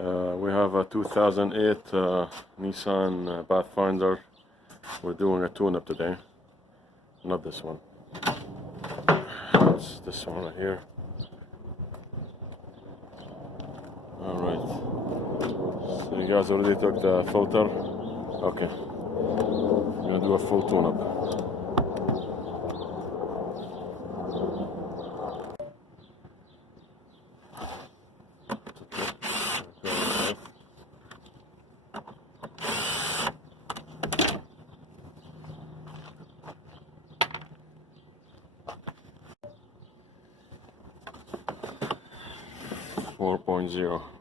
We have a 2008 Nissan Pathfinder. We're doing a tune-up today. Not this one. It's this one right here. Alright. So you guys already took the filter? Okay. We're gonna do a full tune-up.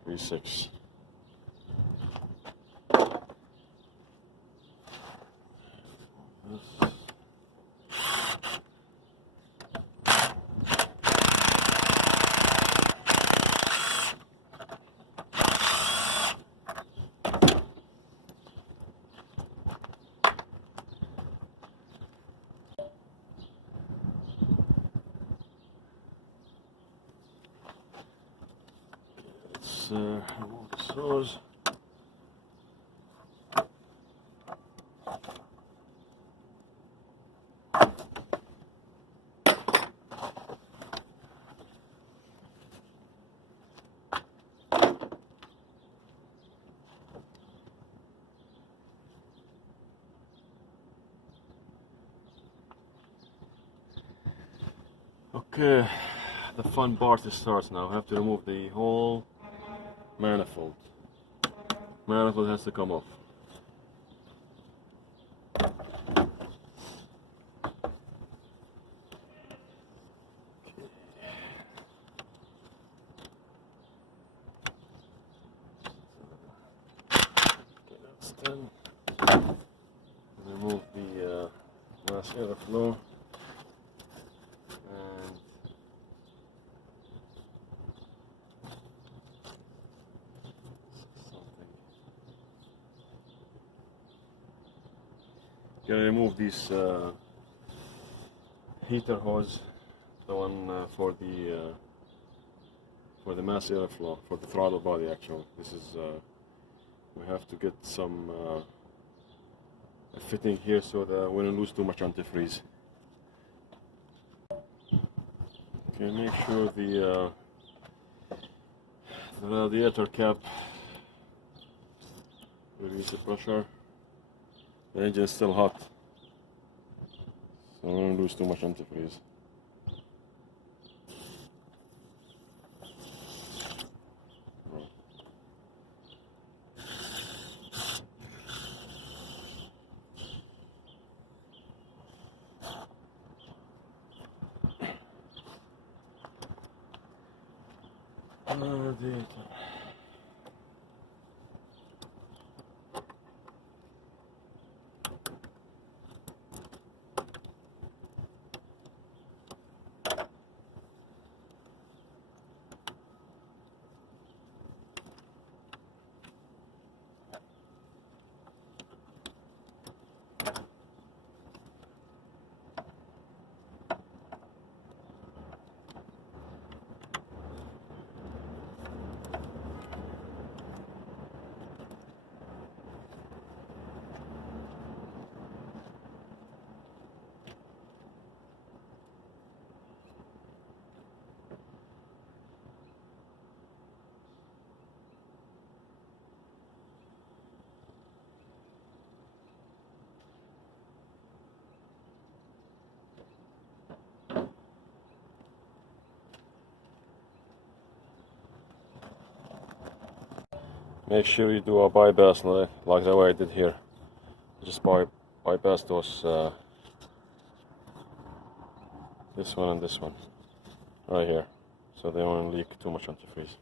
V6. Remove the screws. Okay, the fun part starts now. I have to remove the whole manifold. Manifold has to come off. Okay, that's done. Remove the mass airflow. Gonna remove this heater hose, the one for the mass airflow, for the throttle body. Actually, this is we have to get some fitting here so that we don't lose too much antifreeze. Okay, make sure the radiator cap release the pressure. The engine is still hot, so we don't lose too much antifreeze. Radiator. Make sure you do a bypass like the way I did here. Just bypass those this one and this one right here, so they won't leak too much antifreeze.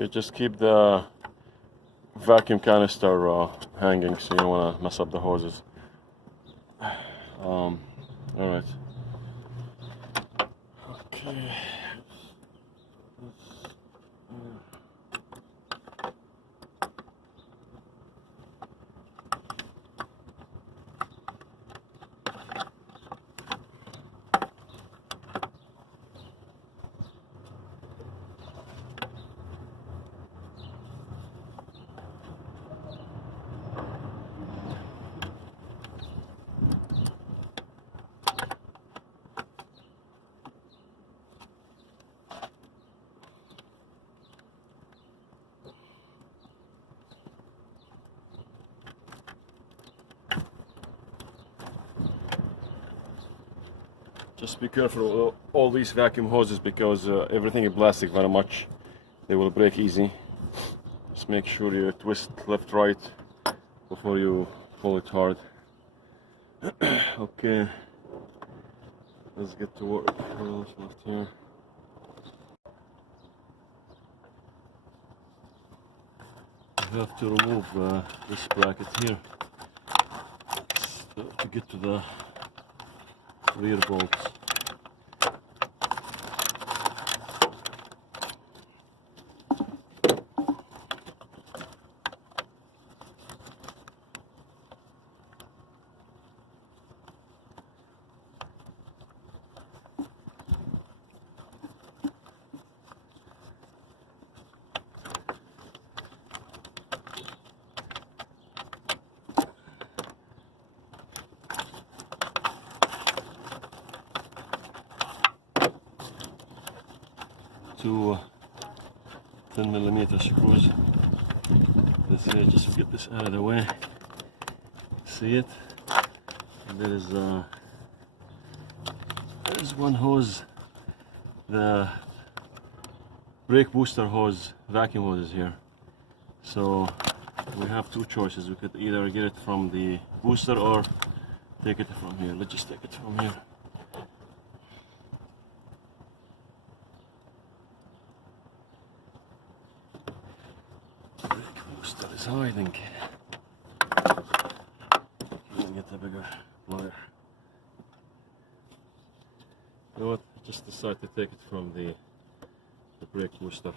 Okay, just keep the vacuum canister hanging, so you don't want to mess up the hoses. All right. Okay. Just be careful of all these vacuum hoses, because everything is plastic very much. They will break easy. Just make sure you twist left, right before you pull it hard. Okay, let's get to work. What else left here? You have to remove this bracket here to get to the rear bolts. Two 10mm screws. This here, just to get this out of the way. See it? And there's one hose, the brake booster hose, vacuum hose is here. So we have two choices. We could either get it from the booster or take it from here. Let's just take it from here. Is hiding. Can get a bigger plier. You know what? Just decide to take it from the brake booster.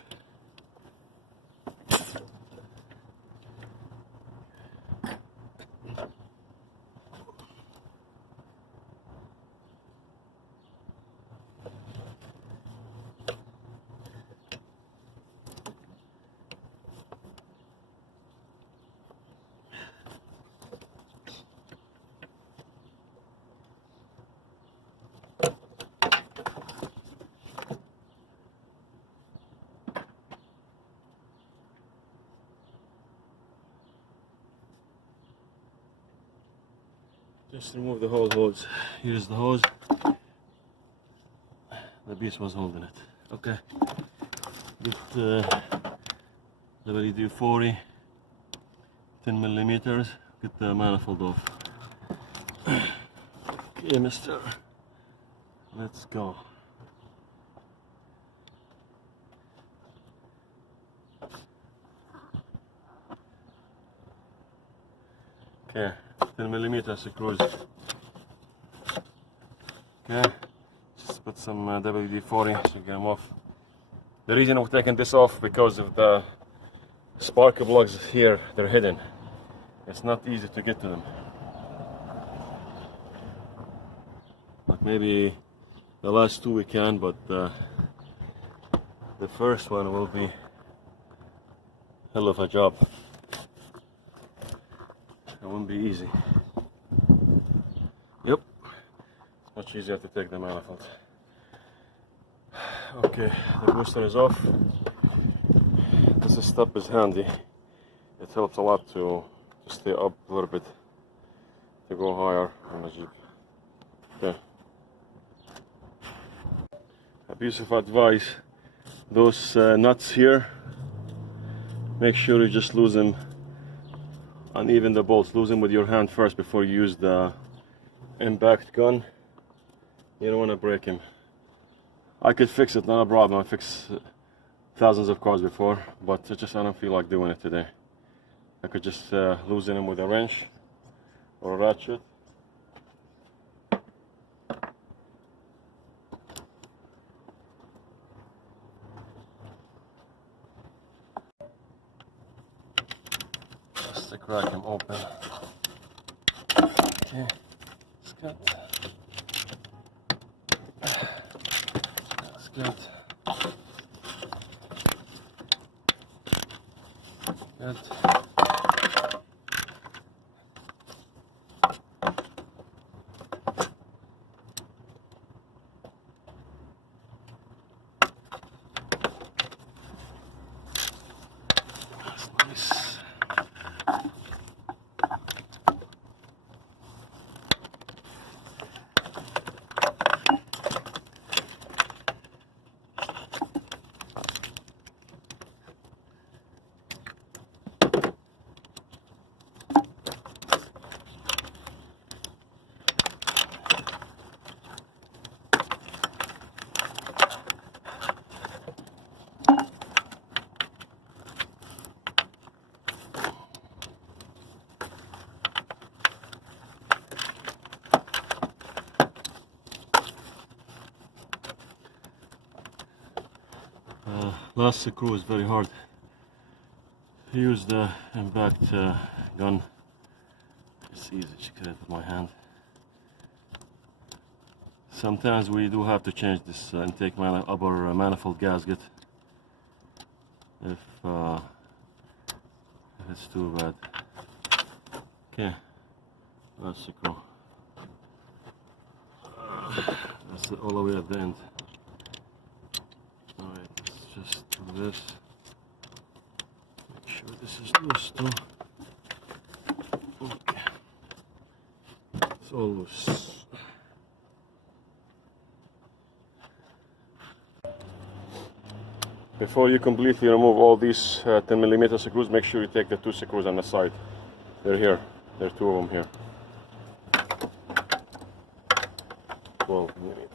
Just remove the whole hose. Here's the hose. The piece was holding it. Okay. Get WD-40, 10mm. Get the manifold off. Okay, mister. Let's go. Okay, 10mm screws. Okay, just put some WD-40 to get them off. The reason we're taking this off because of the spark plugs here, they're hidden. It's not easy to get to them. Like maybe the last two we can, but the first one will be hell of a job. It won't be easy. Yep, it's much easier to take the manifold. Okay, the booster is off. This step is handy. It helps a lot to stay up a little bit, to go higher on the Jeep. Okay. A piece of advice: those nuts here, make sure you just lose them. And even the bolts, lose them with your hand first before you use the impact gun. You don't want to break them. I could fix it, not a problem. I fix thousands of cars before, but I don't feel like doing it today. I could just loosen them with a wrench or a ratchet. Just to crack them open. Okay, it's good. That's good. Good. That's nice. Last screw is very hard. I use the impact gun. It's easy to get it with my hand. Sometimes we do have to change this intake upper manifold gasket if it's too bad. Okay, last screw. That's all the way at the end. Just do this. Make sure this is loose too. Okay. It's all loose. Before you completely remove all these 10mm screws, make sure you take the 2 screws on the side. They're here. There are 2 of them here. 12mm.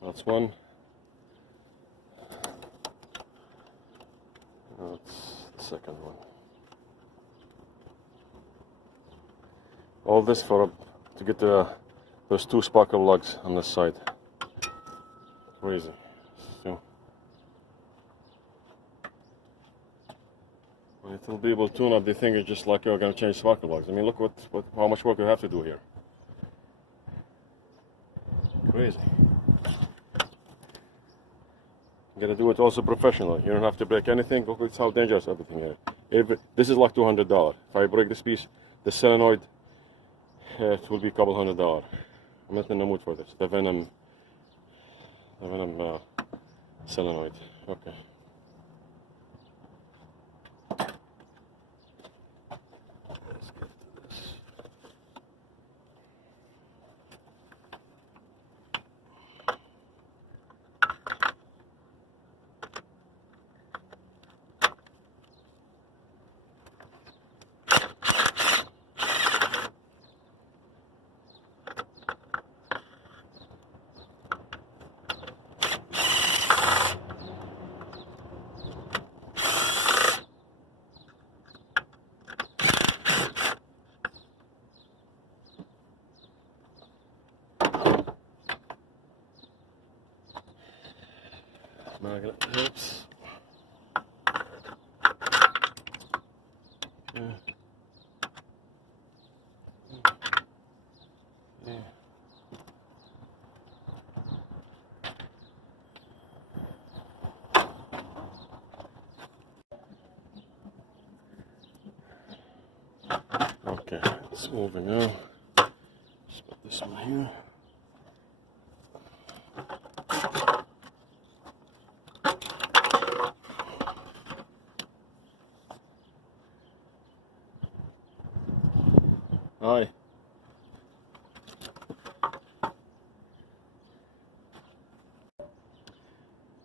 That's one. That's the second one. All this to get those 2 sparkle lugs on this side. Crazy. So when little people tune up, they think it's just like you're going to change sparkle lugs. I mean, look how much work you have to do here. Crazy. You gotta do it also professionally. You don't have to break anything. Look how dangerous everything is. This is like $200. If I break this piece, the solenoid, it will be a couple $100. I'm not in the mood for this. The venom solenoid. Okay. Let's get to this. Magnet helps. Yeah. Yeah. Okay, it's moving now. Just put this one here. Hi.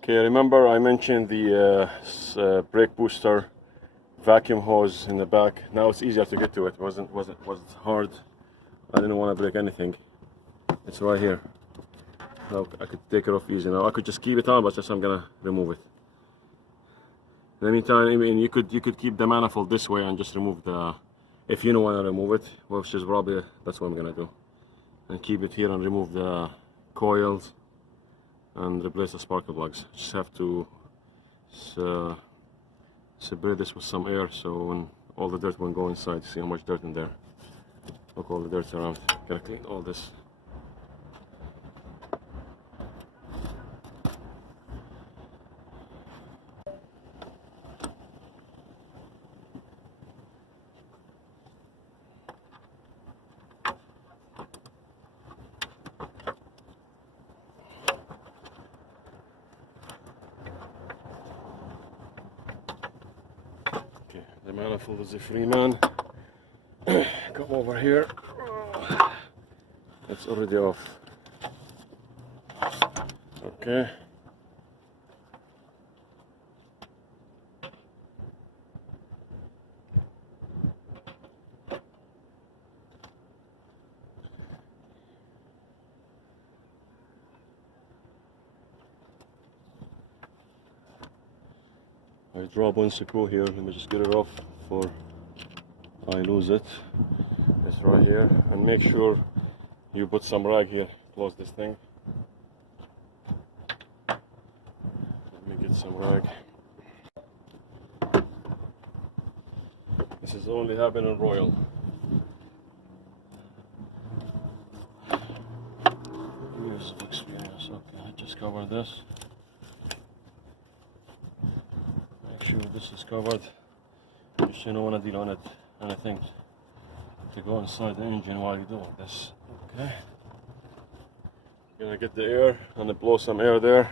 Okay, remember I mentioned the brake booster vacuum hose in the back. Now it's easier to get to it. Wasn't hard. I didn't want to break anything. It's right here. Now I could take it off easy. Now I could just keep it on, but just I'm gonna remove it. In the meantime, I mean, you could keep the manifold this way and just remove the, if you don't want to remove it, which is probably that's what I'm gonna do, and keep it here and remove the coils and replace the spark plugs. Just have to separate this with some air, so when all the dirt won't go inside. See how much dirt in there. Look, all the dirt around. Gotta clean all this. The manifold is a free man. Come over here. It's already off. Okay. I drop one screw here. Let me just get it off before I lose it. It's right here, and make sure you put some rag here. Close this thing. Let me get some rag. This is only happening in Royal. Years of experience. Okay, I just covered this. Sure this is covered, because you don't want to deal on it anything to go inside the engine while you're doing this. Okay, gonna get the air and blow some air there,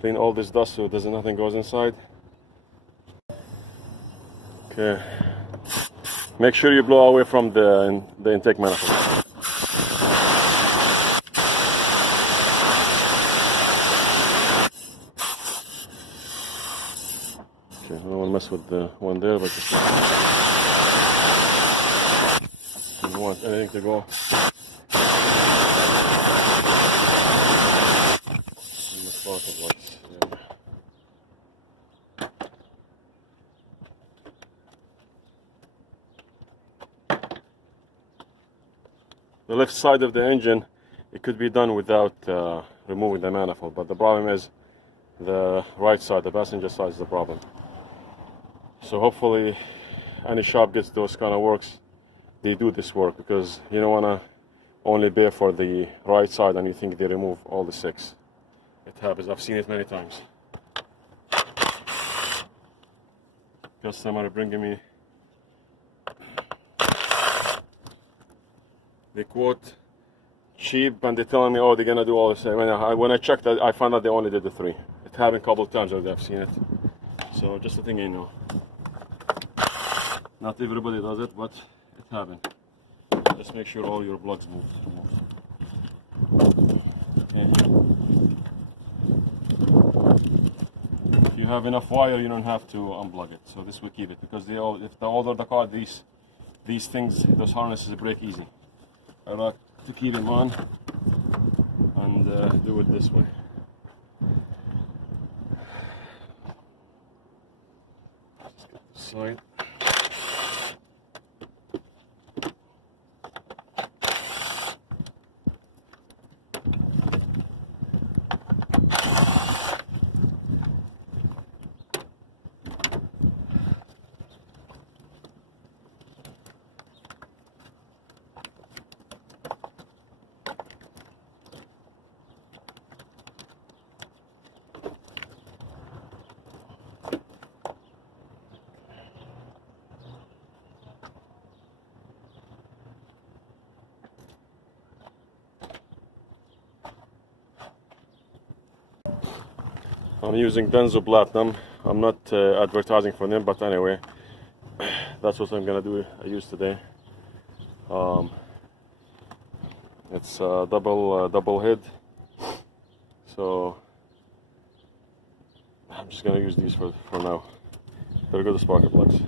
clean all this dust so nothing goes inside. Okay, make sure you blow away from the intake manifold. Okay, I don't want to mess with the one there, but just don't want anything to go. In the spark of lights. The left side of the engine, it could be done without removing the manifold, but the problem is the right side, the passenger side, is the problem. So hopefully any shop gets those kind of works, they do this work, because you don't want to only pay for the right side and you think they remove all the 6. It happens. I've seen it many times. Customer bringing me the quote cheap, and they're telling me, oh, they're gonna do all the same. And when I checked, I found out they only did the 3. It happened a couple of times already. I've seen it. So just a thing you know. Not everybody does it, but it happens. Just make sure all your plugs move. Okay. If you have enough wire, you don't have to unplug it. So this will keep it, because if the older the car, these things, those harnesses break easy. I like to keep them on and do it this way. Just get this side. I'm using Benzo Platinum. I'm not advertising for them, but anyway, that's what I'm gonna do. I use today. It's a double head, so I'm just gonna use these for now. Better go to spark plugs.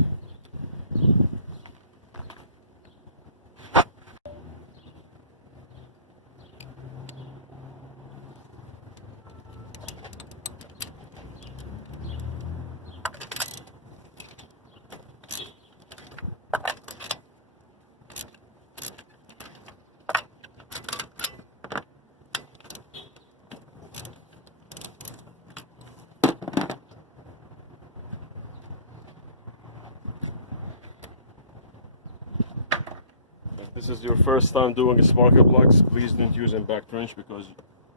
If this is your first time doing a spark plugs, please don't use them back wrench because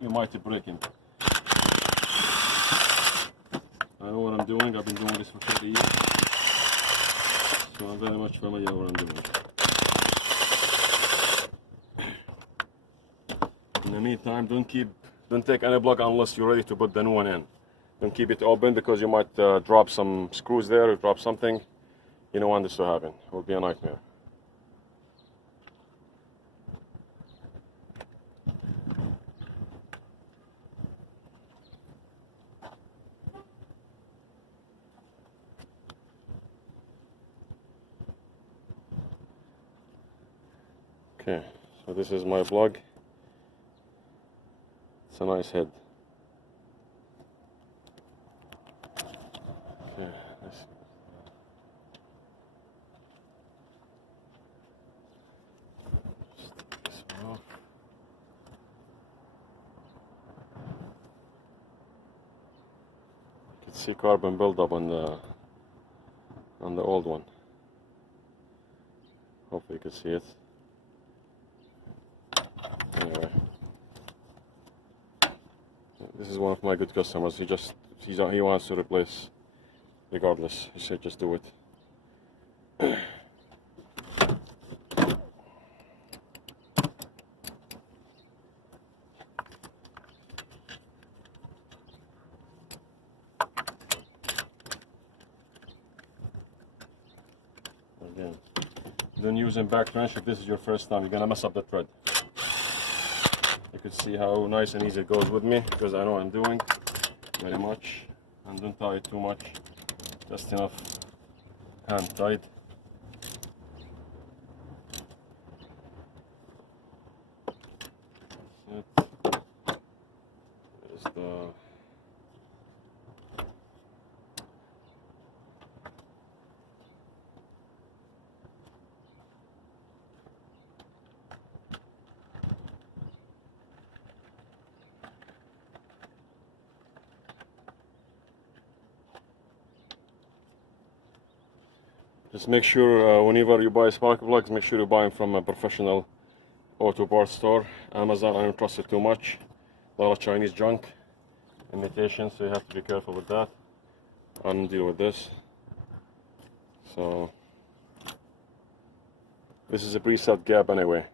you might break them. I know what I'm doing. I've been doing this for 30 years, so I'm very much familiar with what I'm doing. In the meantime, don't take any plug unless you're ready to put the new one in. Don't keep it open because you might drop some screws there or drop something. You don't want this to happen. It will be a nightmare. Okay, so this is my plug. It's a nice head. Okay, let's see. Just take this one off. You can see carbon buildup on the old one. Hopefully you can see it. Anyway, this is one of my good customers. He wants to replace regardless. He said just do it. Again, don't use them back wrench if this is your first time. You're gonna mess up the thread. You can see how nice and easy it goes with me because I know what I'm doing very much. And don't tie it too much, just enough hand tight. That's it. There's the just make sure whenever you buy spark plugs, make sure you buy them from a professional auto parts store. Amazon, I don't trust it too much. A lot of Chinese junk, imitation, so you have to be careful with that. I don't deal with this. So this is a preset gap anyway.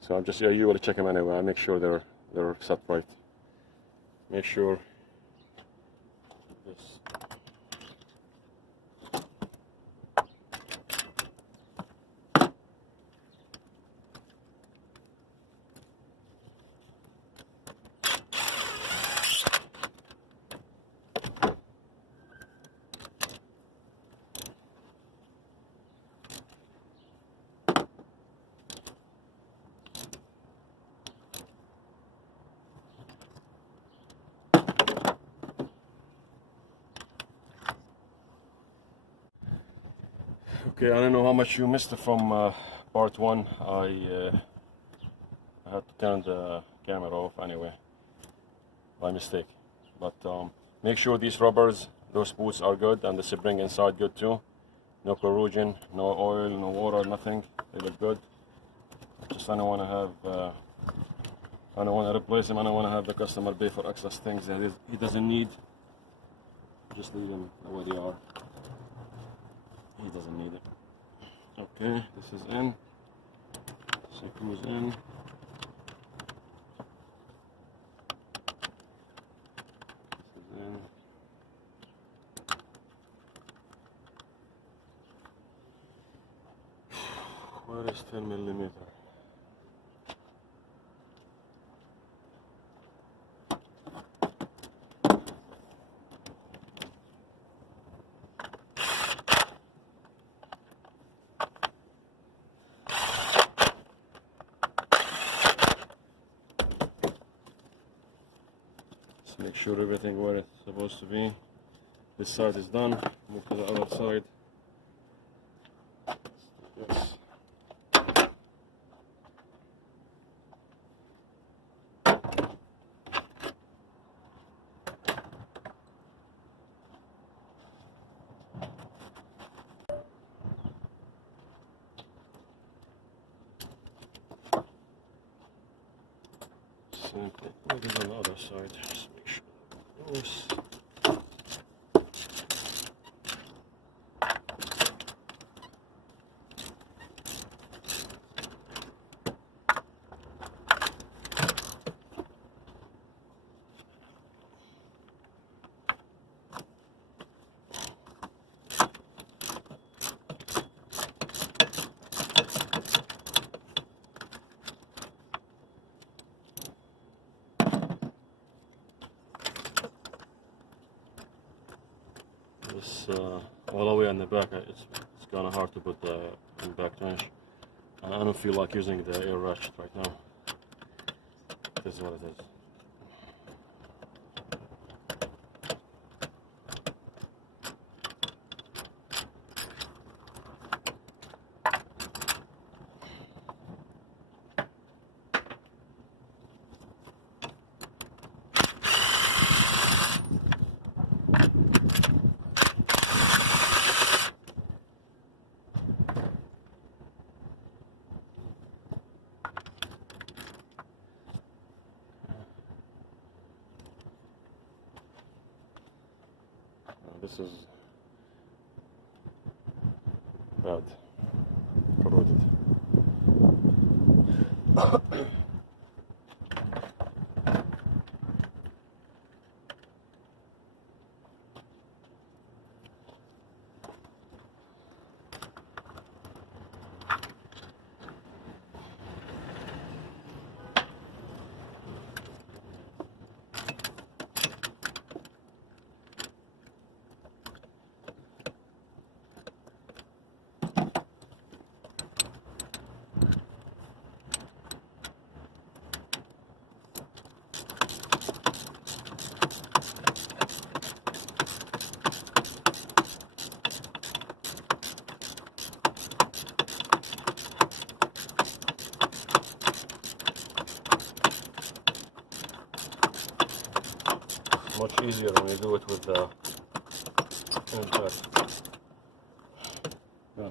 So I'm just usually check them anyway. I make sure they're set right. Make sure this. Okay, I don't know how much you missed from part 1. I had to turn the camera off anyway, by mistake. But make sure these rubbers, those boots are good, and the spring inside good too. No corrosion, no oil, no water, nothing. They look good. Just I don't want to have, I don't want to replace them. I don't want to have the customer pay for excess things that he doesn't need. Just leave them the way they are. He doesn't need it. Okay, this is in. Screws in. This is in. Where is 10 millimeter? Let's make sure everything where it's supposed to be. This side is done. Move to the other side. Yes. Same thing. What is on the other side? Just make sure that goes. This all the way on the back, it's kind of hard to put the back wrench. I don't feel like using the air ratchet right now. This is what it is. This is bad, corroded. Much easier when you do it with the impact. Yeah.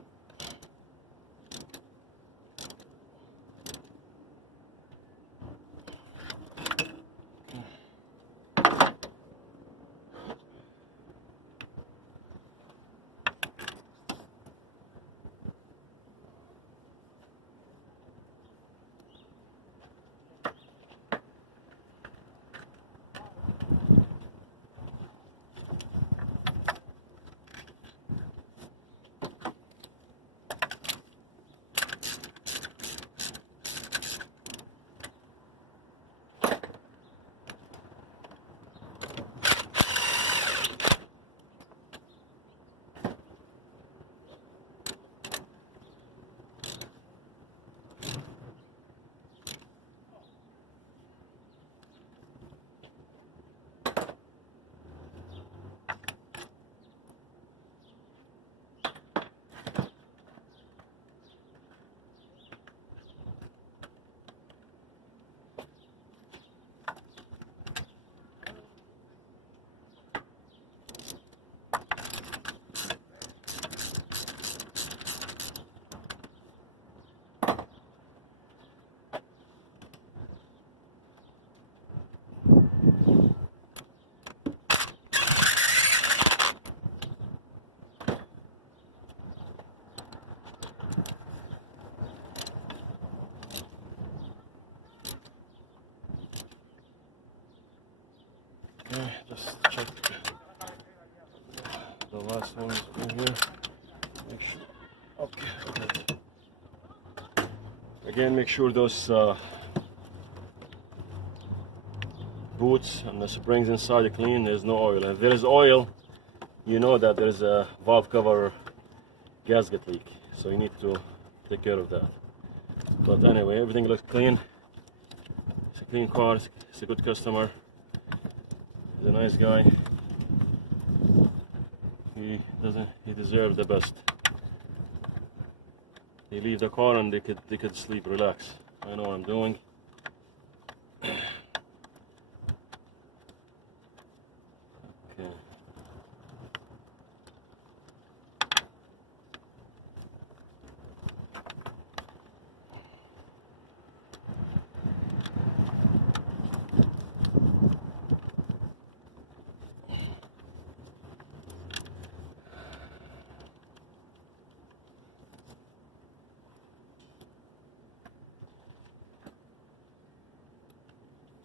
Okay, just check the last ones in here. Make sure. Okay, okay. Again, make sure those boots and the springs inside are clean. There's no oil. If there is oil, you know that there is a valve cover gasket leak, so you need to take care of that. But anyway, everything looks clean. It's a clean car. It's a good customer. He's a nice guy. He deserves the best. They leave the car and they could sleep, relax. I know what I'm doing. Okay.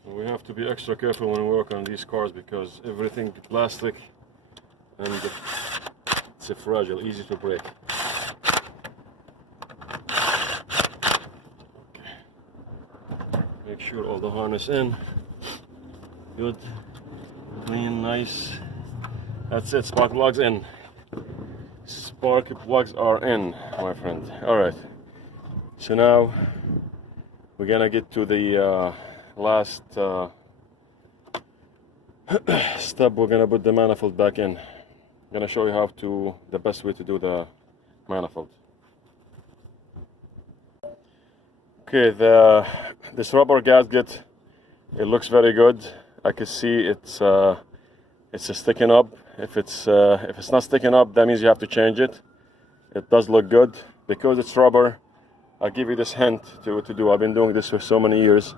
We have to be extra careful when we work on these cars because everything plastic and it's fragile, easy to break. Okay. Make sure all the harness in. Good, clean, nice. That's it. Spark plugs in. Spark plugs are in, my friend. All right. So now we're gonna get to the last step. We're gonna put the manifold back in. I'm gonna show you the best way to do the manifold. Okay, this rubber gasket, it looks very good. I can see it's sticking up. If it's not sticking up, that means you have to change it. It does look good because it's rubber. I'll give you this hint to do. I've been doing this for so many years.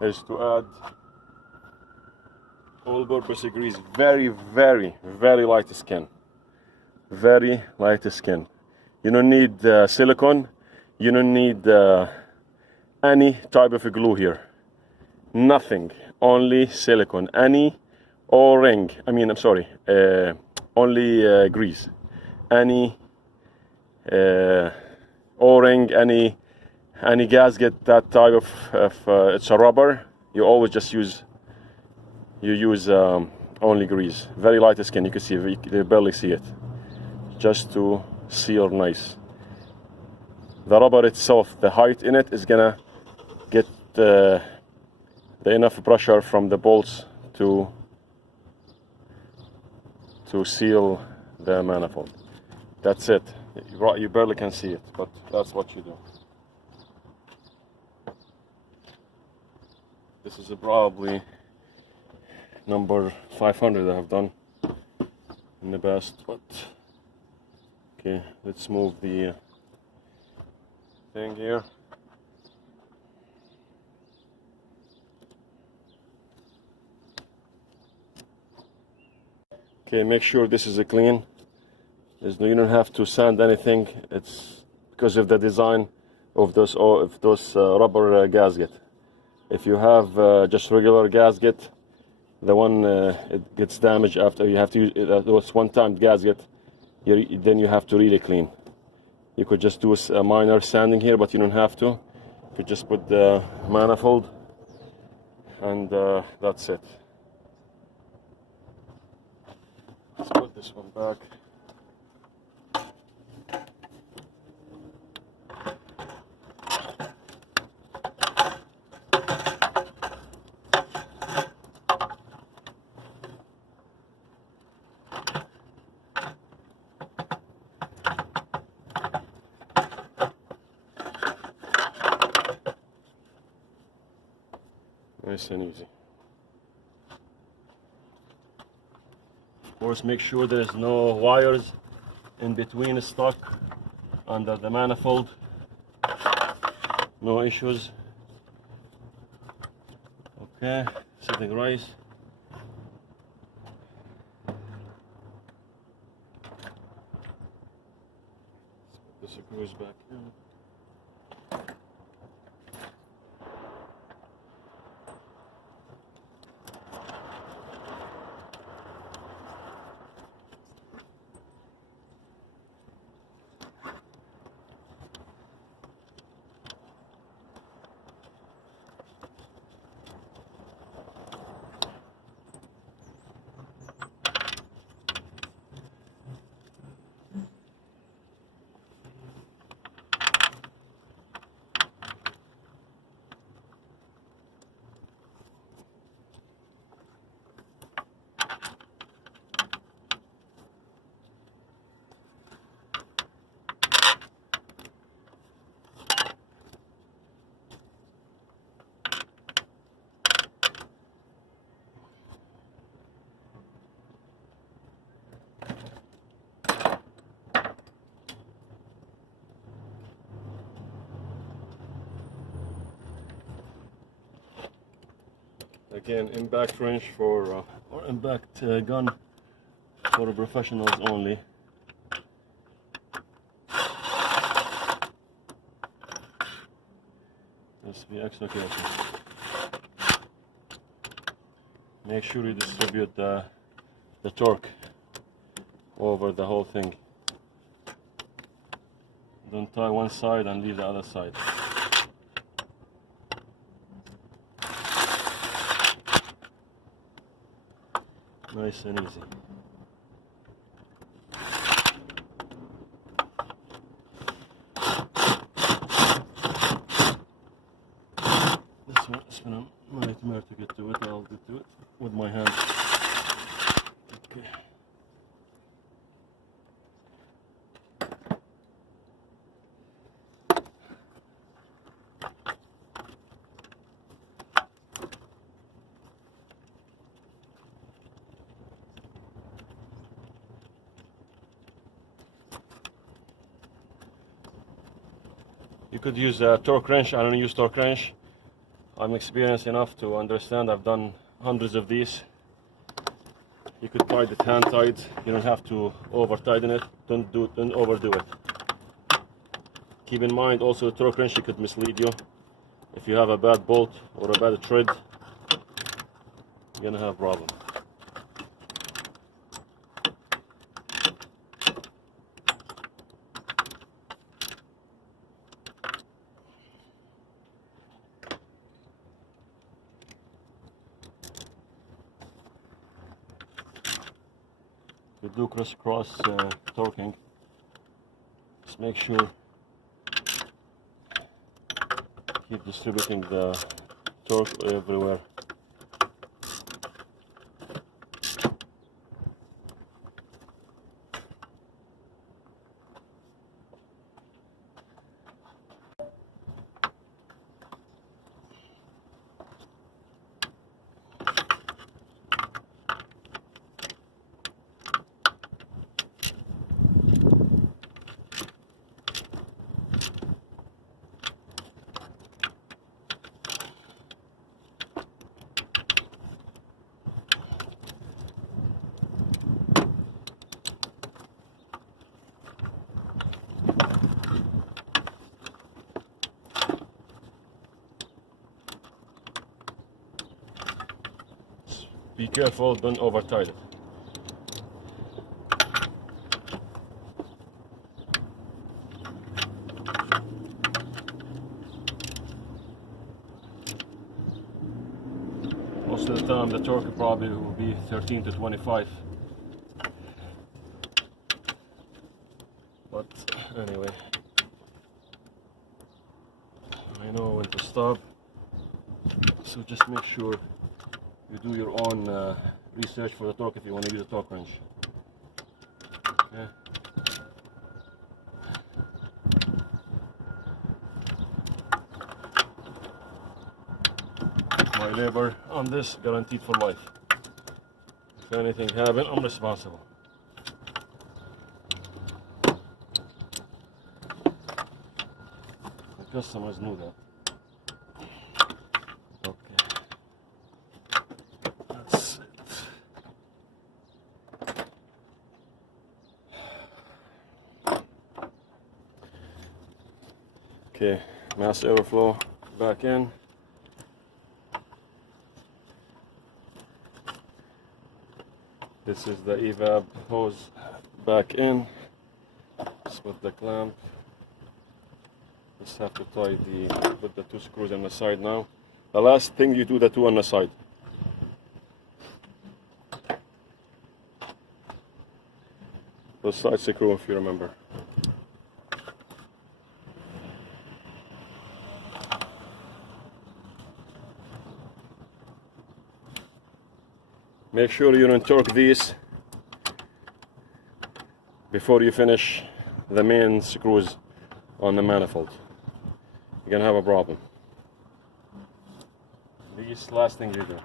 Is to add all-purpose grease. Very, very, very light skin. Very light skin. You don't need silicone. You don't need any type of glue here. Nothing. Only silicone. Any O-ring. Only grease. Any O-ring. Any gasket, that type of it's a rubber, you always just use only grease. Very light skin, you can see, you barely see it. Just to seal nice. The rubber itself, the height in it is gonna get the enough pressure from the bolts to seal the manifold. That's it. You barely can see it, but that's what you do. This is probably number 500 I have done in the past, but okay, let's move the thing here. Okay, make sure this is clean. You don't have to sand anything. It's because of the design of those rubber gasket. If you have just regular gasket, the one it gets damaged after you have to use those one-time gasket, then you have to really clean. You could just do a minor sanding here, but you don't have to. You could just put the manifold, and that's it. Let's put this one back. Nice and easy. Of course, make sure there's no wires in between stuck under the manifold. No issues. Okay, sitting right. Let's put the screws back in. Again, impact wrench for or impact gun for professionals only. Just be extra careful. Make sure you distribute the torque over the whole thing. Don't tie one side and leave the other side. Nice and easy. This one has been a nightmare to get to it. I'll get to it with my hand. Okay. You could use a torque wrench. I don't use torque wrench. I'm experienced enough to understand. I've done hundreds of these. You could tie it hand tied. You don't have to over tighten it. Don't overdo it. Keep in mind also torque wrench could mislead you. If you have a bad bolt or a bad thread, you're gonna have a problem. We do crisscross torquing. Just make sure keep distributing the torque everywhere. Be careful, don't over tight it. Most of the time the torque probably will be 13 to 25. But anyway, I know when to stop, so just make sure you do your own research for the torque if you want to use a torque wrench. Okay. My labor on this guaranteed for life. If anything happens, I'm responsible. The customers knew that. Okay, mass airflow back in. This is the evap hose back in. Just with the clamp. Just have to tie put the two screws on the side now. The last thing you do the two on the side. The side screw if you remember. Make sure you don't torque these before you finish the main screws on the manifold. You're gonna have a problem. These last thing you do.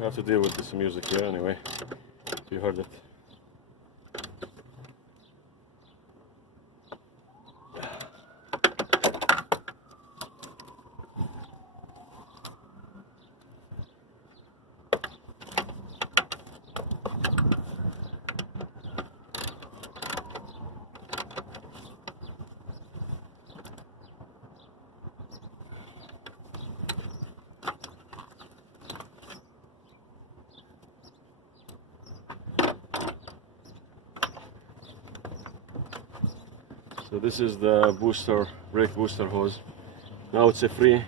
I have to deal with this music here anyway. If you heard it. So this is the booster, brake booster hose. Now it's a free.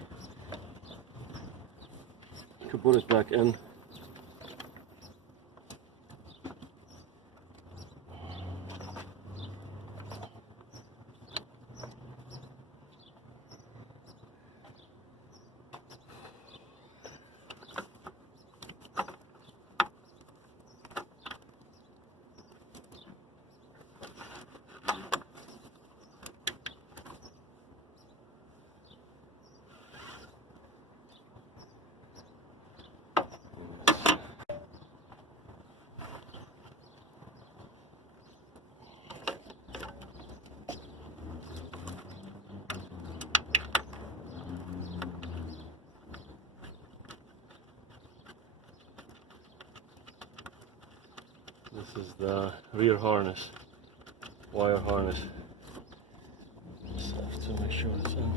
You can put it back in. This is the rear harness, wire harness. Just have to make sure it's in.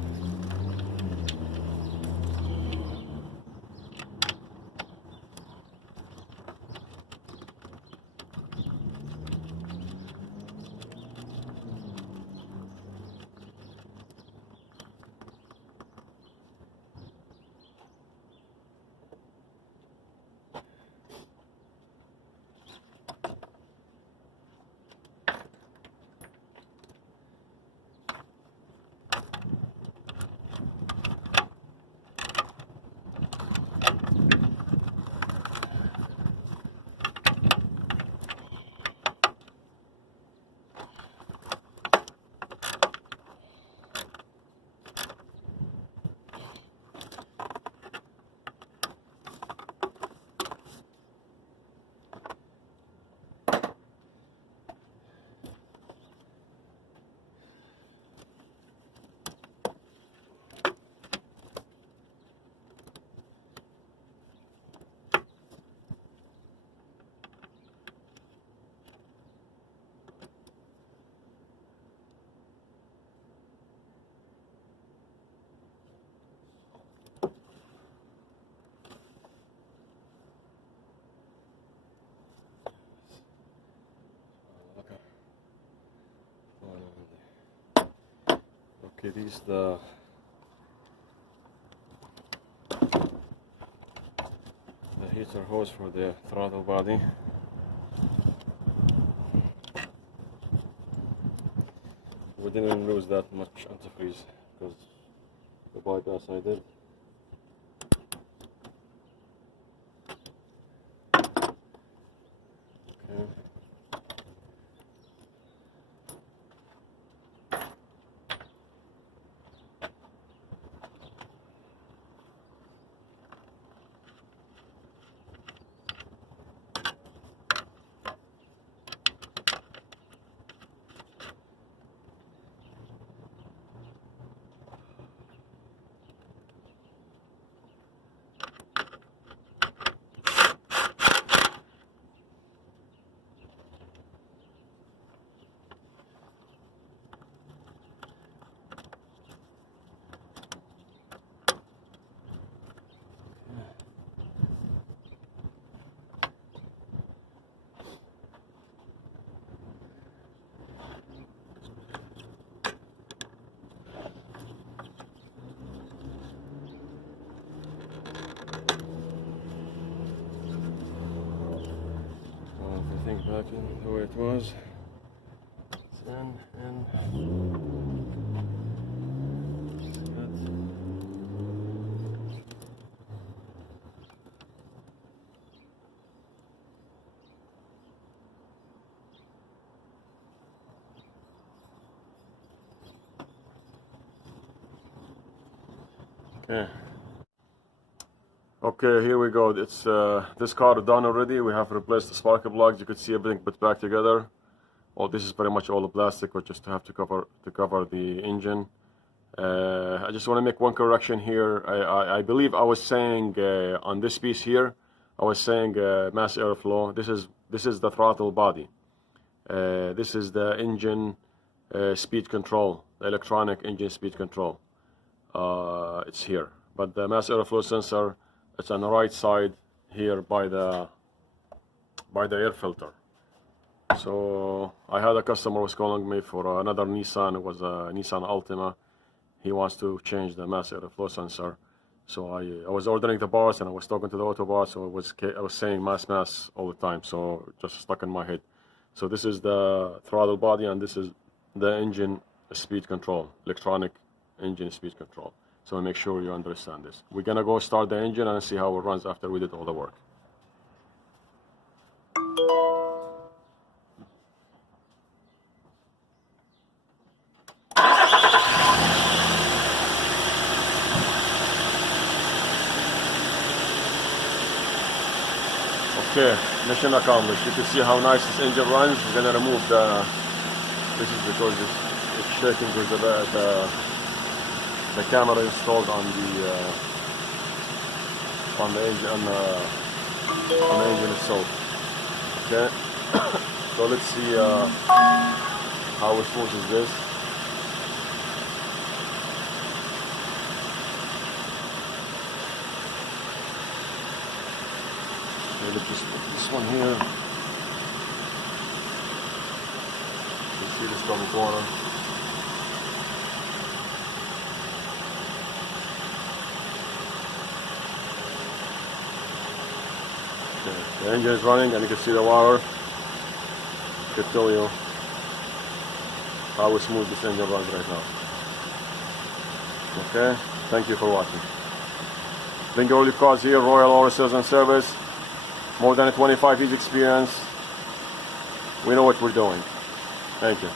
Okay, these the heater hose for the throttle body. We didn't lose that much antifreeze because the bypass I did. Okay. Everything back in the way it was. It's in and okay. Okay, here we go. It's this car done already. We have replaced the spark plugs. You could see everything put back together. Oh, this is pretty much all the plastic, which just have to cover the engine. I just want to make one correction here. I believe I was saying on this piece here, I was saying mass airflow. This is the throttle body. This is the engine speed control, the electronic engine speed control. It's here, but the mass airflow sensor, it's on the right side here by the air filter. So I had a customer was calling me for another Nissan. It was a Nissan Altima. He wants to change the mass airflow sensor. So I was ordering the parts and I was talking to the auto bot. So I was saying mass all the time. So it just stuck in my head. So this is the throttle body and this is the engine speed control, electronic engine speed control. So make sure you understand this. We're gonna go start the engine and see how it runs after we did all the work. Okay, mission accomplished. You can see how nice this engine runs. We're gonna remove this is because it's shaking because the camera installed on the engine on the engine itself. Okay, so let's see how smooth is this. Okay, let's just put this one here. You see this double corner. The engine is running and you can see the water. I can tell you how smooth this engine runs right now. Okay, thank you for watching. Bring your olive cars here, Royal Auto Sales and Service. More than 25 years experience. We know what we're doing. Thank you.